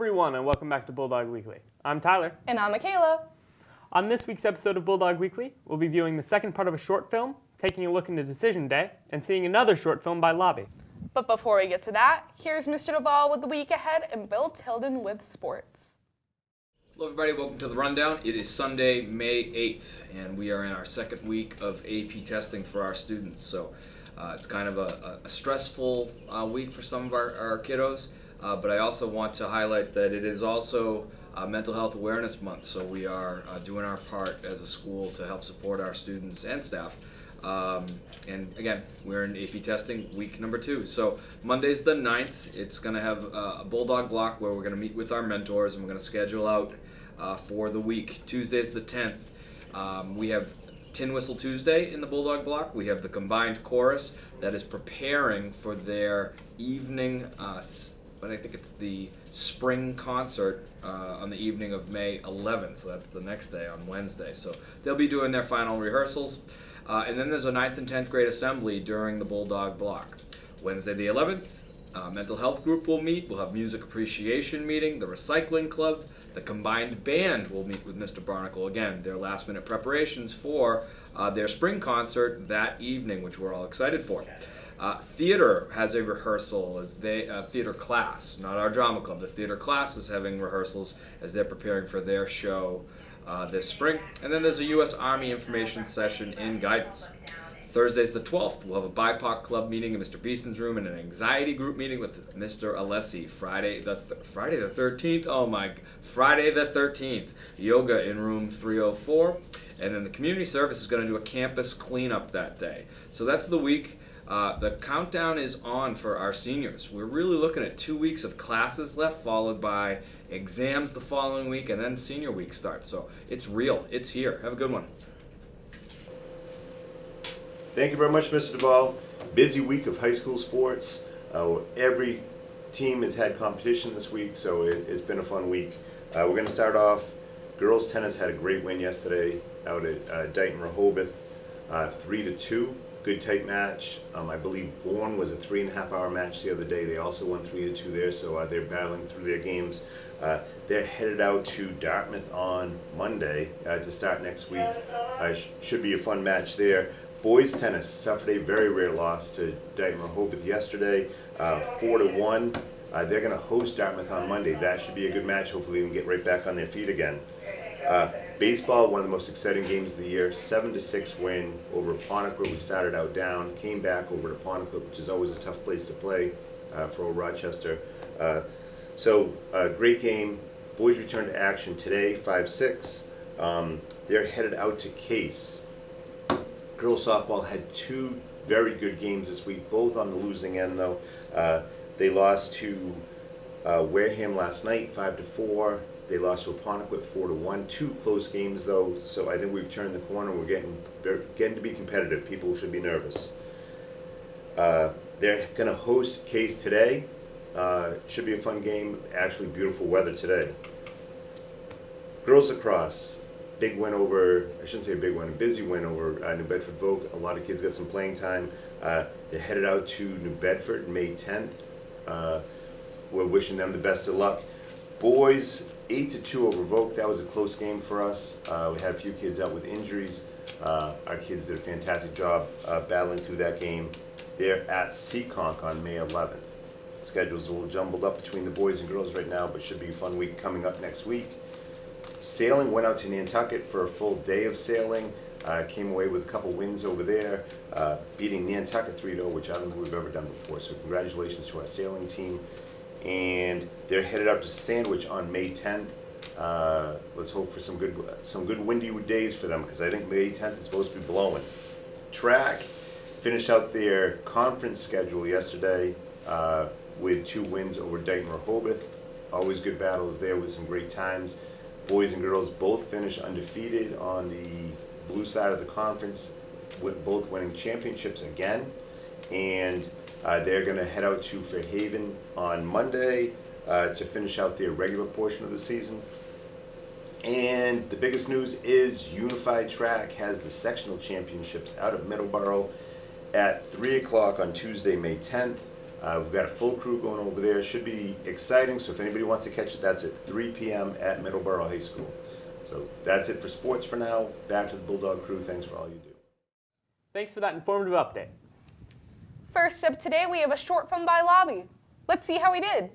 everyone, and welcome back to Bulldog Weekly. I'm Tyler. And I'm Michaela. On this week's episode of Bulldog Weekly, we'll be viewing the second part of a short film, taking a look into Decision Day, and seeing another short film by Lobby. But before we get to that, here's Mr. Devoll with the week ahead and Bill Tilden with sports. Hello everybody, welcome to the Rundown. It is Sunday, May 8th, and we are in our second week of AP testing for our students. So it's kind of a stressful week for some of our kiddos, but I also want to highlight that it is also Mental Health Awareness Month, so we are doing our part as a school to help support our students and staff. And again, we're in AP testing week number 2. So Monday's the 9th. It's going to have a Bulldog block where we're going to meet with our mentors and we're going to schedule out for the week. Tuesday's the 10th. We have Tin Whistle Tuesday in the Bulldog block. We have the combined chorus that is preparing for their evening, but I think it's the spring concert on the evening of May 11th. So that's the next day on Wednesday. So they'll be doing their final rehearsals. And then there's a 9th and 10th grade assembly during the Bulldog block. Wednesday the 11th, mental health group will meet. We'll have music appreciation meeting. The recycling club, the combined band will meet with Mr. Barnacle. Again, their last minute preparations for their spring concert that evening, which we're all excited for. Theater has a rehearsal as theater class, not our drama club. The theater class is having rehearsals as they're preparing for their show this spring. And then there's a U.S. Army information session in guidance. Thursday's the 12th. We'll have a BIPOC club meeting in Mr. Beeston's room and an anxiety group meeting with Mr. Alessi. Friday the 13th. Oh my! Friday the 13th. Yoga in room 304. And then the community service is going to do a campus cleanup that day. So that's the week. The countdown is on for our seniors. We're really looking at 2 weeks of classes left, followed by exams the following week, and then senior week starts. So it's real. It's here. Have a good one. Thank you very much, Mr. Devoll. Busy week of high school sports. Every team has had competition this week, so it's been a fun week. We're going to start off. Girls tennis had a great win yesterday out at Dighton Rehoboth, 3-2. Good tight match. I believe Bourne was a 3.5-hour match the other day. They also won 3-2 there, so they're battling through their games. They're headed out to Dartmouth on Monday to start next week. Should be a fun match there. Boys tennis suffered a very rare loss to Dighton Rehoboth yesterday, 4-1. They're going to host Dartmouth on Monday. That should be a good match. Hopefully they can get right back on their feet again. Baseball, one of the most exciting games of the year, 7-6 win over Pontypridd. We started out down, came back over to Pontypridd, which is always a tough place to play for Old Rochester. So great game. Boys return to action today, 5-6. They're headed out to Case. Girls softball had 2 very good games this week, both on the losing end though. They lost to Wareham last night, 5-4. They lost to Pontypridd 4-1. 2 close games though, so I think we've turned the corner. We're getting to be competitive. People should be nervous. They're going to host Case today. Should be a fun game. Actually, beautiful weather today. Girls lacrosse, big win over. I shouldn't say a big win. A busy win over New Bedford Vogue. A lot of kids got some playing time. They're headed out to New Bedford May 10th. We're wishing them the best of luck. Boys, 8-2 over Vogue. That was a close game for us. We had a few kids out with injuries. Our kids did a fantastic job battling through that game. They're at Seekonk on May 11th. The schedule's a little jumbled up between the boys and girls right now, but should be a fun week coming up next week. Sailing went out to Nantucket for a full day of sailing. Came away with a couple wins over there, beating Nantucket 3-0, which I don't think we've ever done before. So congratulations to our sailing team. And they're headed up to Sandwich on May 10th. Let's hope for some good windy days for them, because I think May 10th is supposed to be blowing. Track finished out their conference schedule yesterday with 2 wins over Dighton Rehoboth. Always good battles there with some great times. Boys and girls both finished undefeated on the blue side of the conference, with both winning championships again. And they're going to head out to Fairhaven on Monday to finish out their regular portion of the season. And the biggest news is Unified Track has the sectional championships out of Middleborough at 3 o'clock on Tuesday, May 10th. We've got a full crew going over there. Should be exciting, so if anybody wants to catch it, that's at 3 p.m. at Middleborough High School. So that's it for sports for now. Back to the Bulldog crew. Thanks for all you do. Thanks for that informative update. First up today, we have a short film by Lobby. Let's see how he did.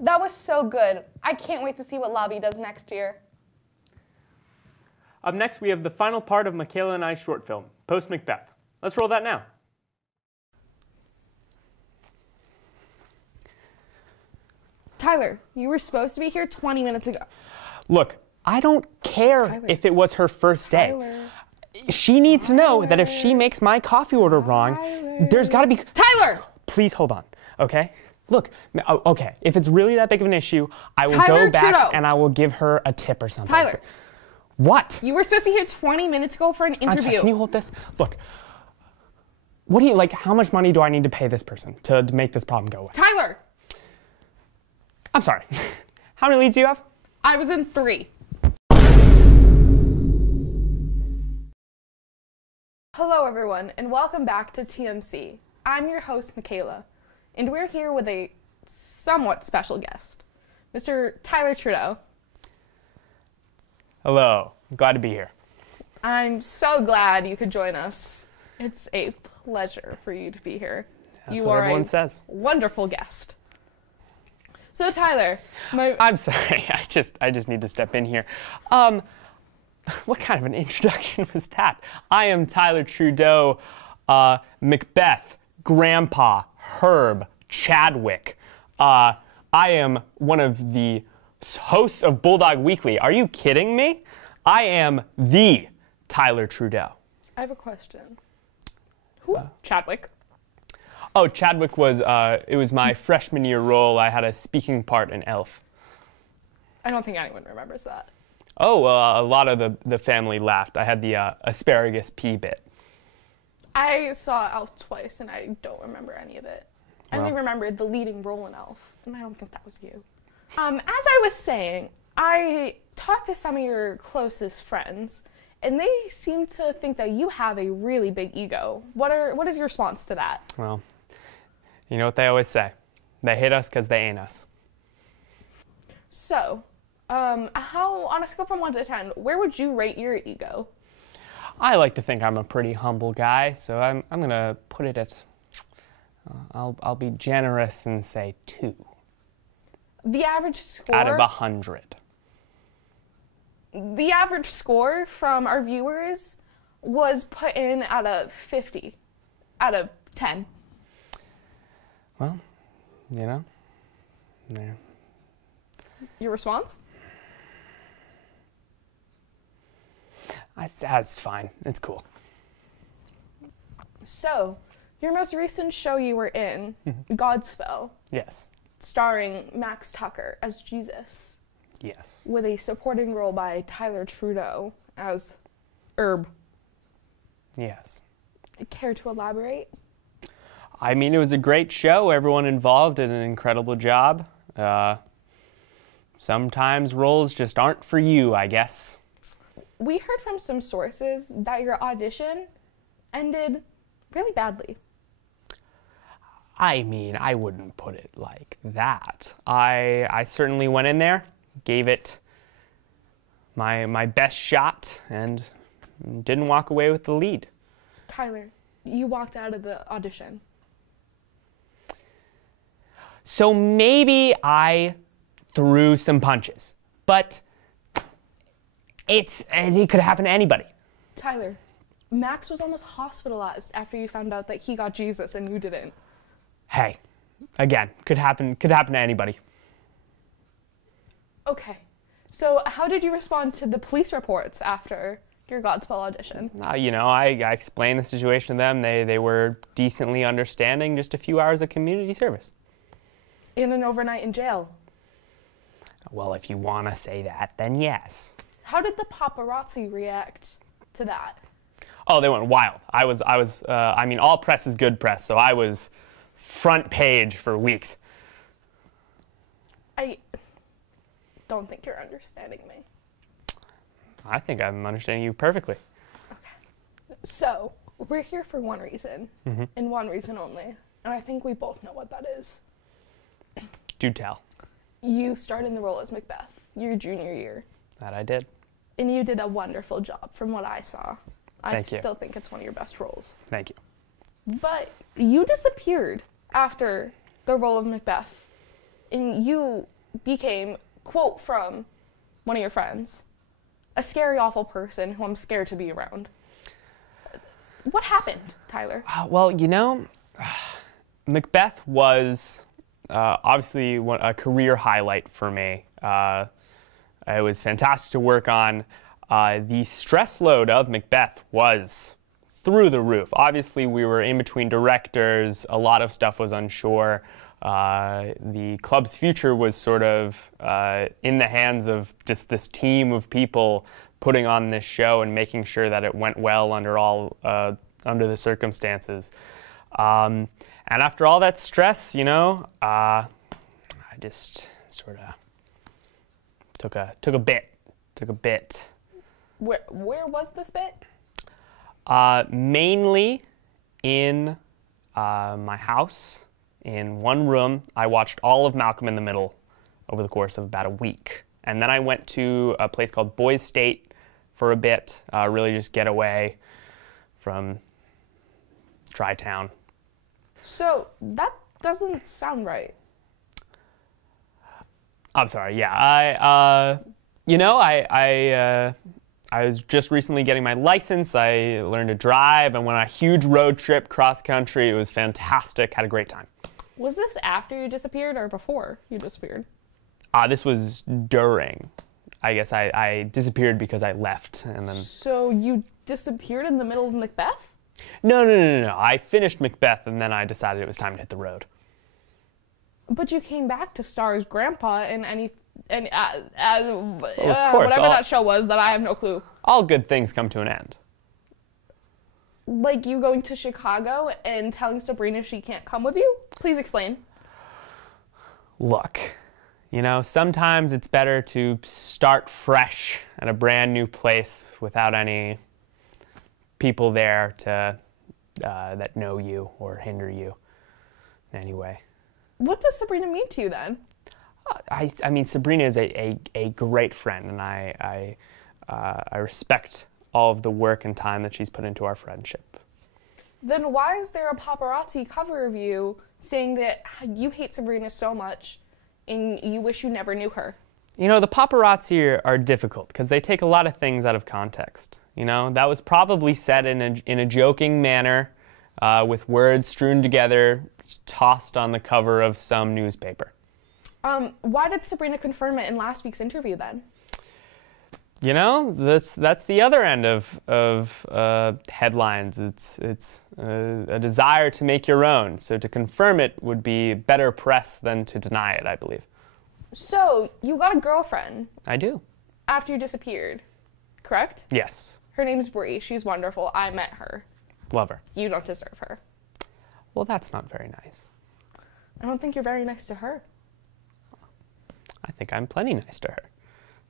That was so good. I can't wait to see what Lobby does next year. Up next, we have the final part of Michaela and I's short film, Post Macbeth. Let's roll that now. Tyler, you were supposed to be here 20 minutes ago. Look, I don't care Tyler. if it was her first day. Tyler. She needs to know that if she makes my coffee order wrong, there's got to be... Tyler! Please hold on, okay? Look, okay, if it's really that big of an issue, I will Tyler go back Trudeau. and I will give her a tip or something. Tyler. What? You were supposed to be here 20 minutes ago for an I'm interview. sorry, can you hold this? Look, what do you, like, how much money do I need to pay this person to make this problem go away? Tyler! I'm sorry. How many leads do you have? I was in 3. Hello everyone, and welcome back to TMC. I'm your host, Michaela, and we're here with a somewhat special guest, Mr. Tyler Trudeau. Hello. I'm glad to be here. I'm so glad you could join us. It's a pleasure for you to be here. That's you what are everyone a says. wonderful guest. So Tyler, I'm sorry, I just need to step in here. What kind of an introduction was that? I am Tyler Trudeau, Macbeth, Grandpa, Herb, Chadwick. I am one of the hosts of Bulldog Weekly. Are you kidding me? I am the Tyler Trudeau. I have a question. Who's Chadwick? Oh, Chadwick was, it was my freshman year role. I had a speaking part in Elf. I don't think anyone remembers that. Oh, a lot of the family laughed. I had the asparagus pea bit. I saw Elf twice and I don't remember any of it. I only remembered the leading role in Elf, and I don't think that was you. As I was saying, I talked to some of your closest friends, and they seem to think that you have a really big ego. What is your response to that? Well, you know what they always say. They hate us because they ain't us. So, how, on a scale from 1 to 10, where would you rate your ego? I like to think I'm a pretty humble guy, so I'm gonna put it at, I'll be generous and say 2. The average score? Out of 100. The average score from our viewers was put in at a 50 out of 10. Well, you know, there. Your response? That's fine. It's cool. So, your most recent show you were in, Godspell, Yes. starring Max Tucker as Jesus, Yes. with a supporting role by Tyler Trudeau as Herb. Yes. Care to elaborate? I mean, it was a great show. Everyone involved did an incredible job. Sometimes roles just aren't for you, I guess. We heard from some sources that your audition ended really badly. I mean, I wouldn't put it like that. I certainly went in there, gave it my best shot, and didn't walk away with the lead. Tyler, you walked out of the audition. So maybe I threw some punches, but it could happen to anybody. Tyler, Max was almost hospitalized after you found out that he got Jesus and you didn't. Hey, again, could happen to anybody. Okay, so how did you respond to the police reports after your Godspell audition? You know, I explained the situation to them. They were decently understanding, just a few hours of community service. In an overnight in jail. Well, if you want to say that, then yes. How did the paparazzi react to that? Oh, they went wild. I mean, all press is good press, so I was front page for weeks. I don't think you're understanding me. I think I'm understanding you perfectly. Okay. So, we're here for one reason, and one reason only, and I think we both know what that is. Do tell. You starred in the role as Macbeth your junior year, That I did. and you did a wonderful job from what I saw. Thank you. I still think it's one of your best roles. Thank you. But you disappeared after the role of Macbeth, and you became, quote from one of your friends, a scary, awful person who I'm scared to be around. What happened, Tyler? Well, you know, Macbeth was obviously a career highlight for me. It was fantastic to work on. The stress load of Macbeth was through the roof. Obviously, we were in between directors. A lot of stuff was unsure. The club's future was sort of in the hands of just this team of people putting on this show and making sure that it went well under the circumstances. And after all that stress, you know, I just sort of took a bit. Where was this bit? Mainly in my house. In one room, I watched all of Malcolm in the Middle over the course of about a week. And then I went to a place called Boys State for a bit, really just get away from Tri-Town. So that doesn't sound right. I'm sorry. Yeah, I was just recently getting my license. I learned to drive and went on a huge road trip cross country. It was fantastic. Had a great time. Was this after you disappeared or before you disappeared? This was during. I guess I disappeared because I left, and then. So you disappeared in the middle of Macbeth? No. I finished Macbeth, and then I decided it was time to hit the road. But you came back to star as Grandpa in whatever that show was that I have no clue. All good things come to an end. Like you going to Chicago and telling Sabrina she can't come with you? Please explain. Look, sometimes it's better to start fresh at a brand new place without any people there to that know you or hinder you in any way. What does Sabrina mean to you then? I mean, Sabrina is a great friend, and I respect all of the work and time that she's put into our friendship. Then why is there a paparazzi cover of you saying that you hate Sabrina so much and you wish you never knew her? The paparazzi are difficult because they take a lot of things out of context. That was probably said in a joking manner with words strewn together, tossed on the cover of some newspaper. Why did Sabrina confirm it in last week's interview then? That's the other end of headlines. It's a desire to make your own. So to confirm it would be better press than to deny it, I believe. So you got a girlfriend. I do. After you disappeared, correct? Yes. Her name's Bree. She's wonderful. I met her. Love her. You don't deserve her. Well, that's not very nice. I don't think you're very nice to her. I think I'm plenty nice to her.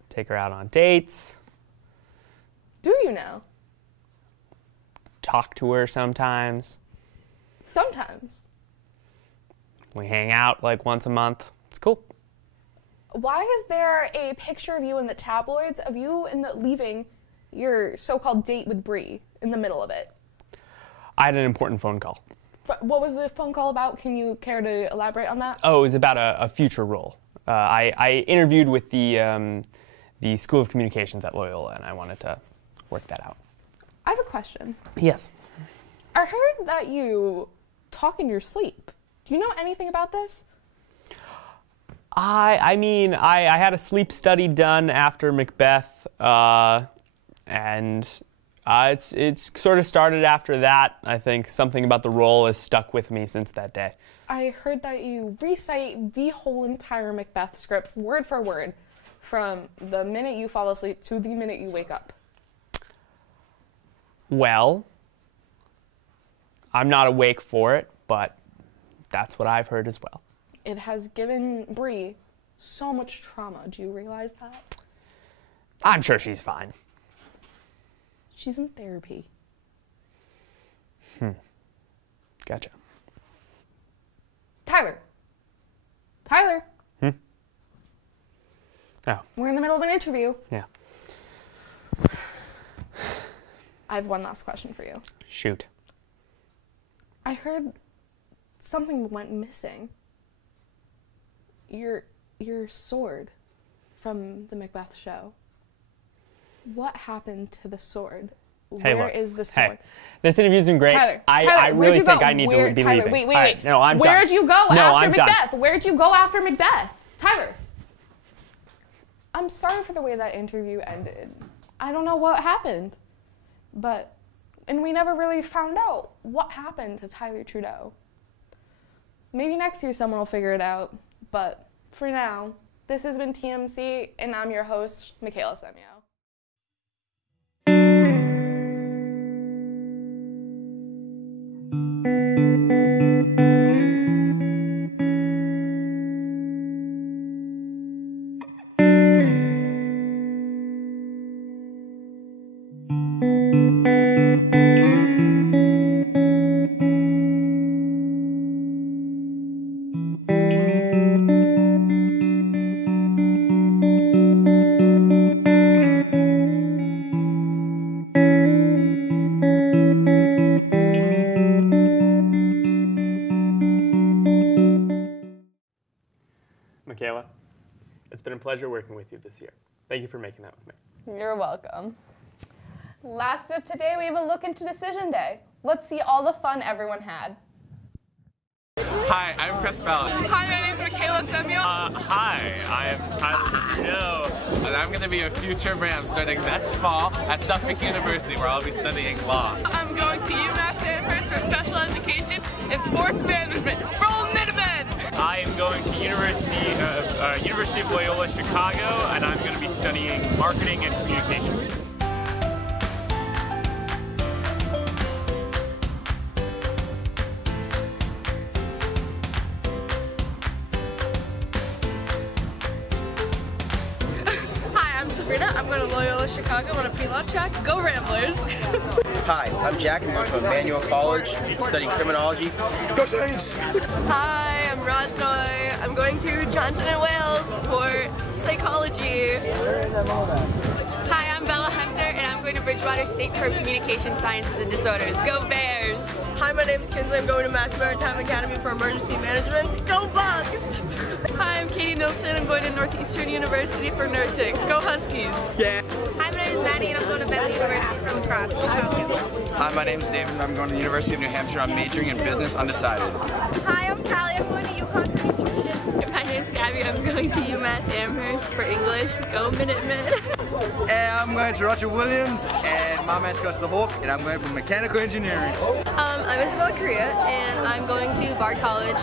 Take her out on dates. Do you now? Talk to her sometimes. Sometimes. We hang out like once a month. It's cool. Why is there a picture of you in the tabloids of you leaving your so-called date with Bree in the middle of it? I had an important phone call. But what was the phone call about? Can you care to elaborate on that? Oh, it was about a future role. I interviewed with the School of Communications at Loyola, and I wanted to work that out. I have a question. Yes. I heard that you talk in your sleep. Do you know anything about this? I mean, I had a sleep study done after Macbeth, and it's sort of started after that. I think something about the role has stuck with me since that day. I heard that you recite the whole entire Macbeth script, word for word, from the minute you fall asleep to the minute you wake up. Well, I'm not awake for it, but that's what I've heard as well. It has given Bree so much trauma. Do you realize that? I'm sure she's fine. She's in therapy. Gotcha. Tyler. Tyler. Oh. We're in the middle of an interview. Yeah. I have one last question for you. Shoot. I heard something went missing. Your sword from the Macbeth show. What happened to the sword? Hey, Where look. is the sword? Hey, this interview's been great. Tyler, I really think go? I need Where, to be Tyler, leaving. Wait. All right, no, I'm done. Where'd you go after I'm Macbeth? done. Where'd you go after Macbeth? Tyler. I'm sorry for the way that interview ended. I don't know what happened. And we never really found out what happened to Tyler Trudeau. Maybe next year someone will figure it out. But for now, this has been TMC, and I'm your host, Michaela Semio. a pleasure working with you this year. Thank you for making that with me. You're welcome. Last up today, we have a look into Decision Day. Let's see all the fun everyone had. Hi, I'm Chris Bell. Hi, my name's Michaela Samuel. Hi, I am Tyler, and I'm going to be a future brand starting next fall at Suffolk University, where I'll be studying law. I'm going to UMass Amherst for special education in sports management. Roll Minutemen! I am going to University of Loyola Chicago, and I'm going to be studying marketing and communications. I'm going to Loyola Chicago on a pre-law track. Go Ramblers! Hi, I'm Jack. I'm going to Emmanuel College, studying criminology. Go Saints! Hi, I'm Roz Noy. I'm going to Johnson & Wales for psychology. Hi, I'm Bella Hunter, and I'm going to Bridgewater State for Communication Sciences and Disorders. Go Bears! Hi, my name is Kinsley. I'm going to Mass Maritime Academy for Emergency Management. Go Bucks! Hi, I'm Katie Nilsson. I'm going to Northeastern University for nursing. Go Huskies! Yeah. Hi, my name is Maddie, and I'm going to Bentley University from Cross. Go Falcons! Hi, my name is David. I'm going to the University of New Hampshire. I'm majoring in business, undecided. Hi, I'm Callie. I'm going to UConn for nutrition. My name is Gabby. I'm going to UMass Amherst for English. Go Minutemen! I'm going to Roger Williams, and my mascot's the Hawk, and I'm going for mechanical engineering. I'm Isabella Correa, and I'm going to Bard College,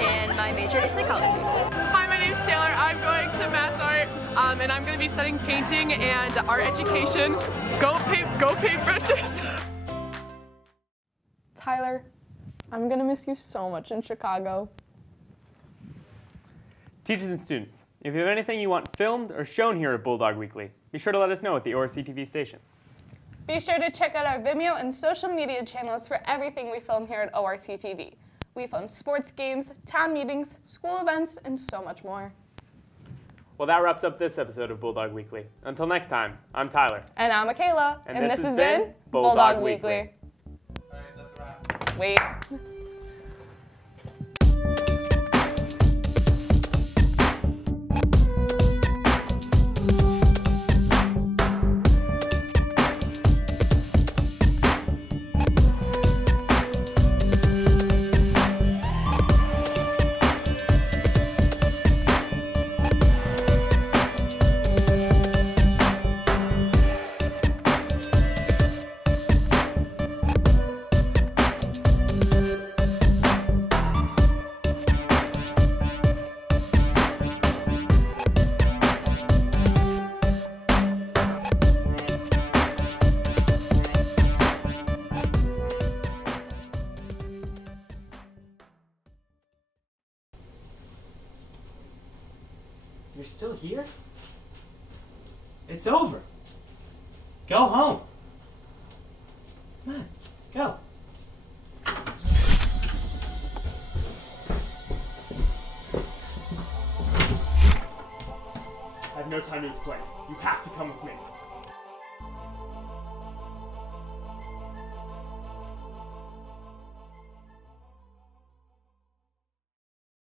and my major is psychology. Hi, my name's Taylor. I'm going to Mass Art, and I'm going to be studying painting and art education. Go paintbrushes! Tyler, I'm gonna miss you so much in Chicago. Teachers and students, if you have anything you want filmed or shown here at Bulldog Weekly, be sure to let us know at the ORC TV station. Be sure to check out our Vimeo and social media channels for everything we film here at ORC TV. We film sports games, town meetings, school events, and so much more. Well, that wraps up this episode of Bulldog Weekly. Until next time, I'm Tyler. And I'm Michaela. And this has been Bulldog Weekly. All right, that's a wrap. Wait. You're still here? It's over. Go home. Come on, go. I have no time to explain. You have to come with me.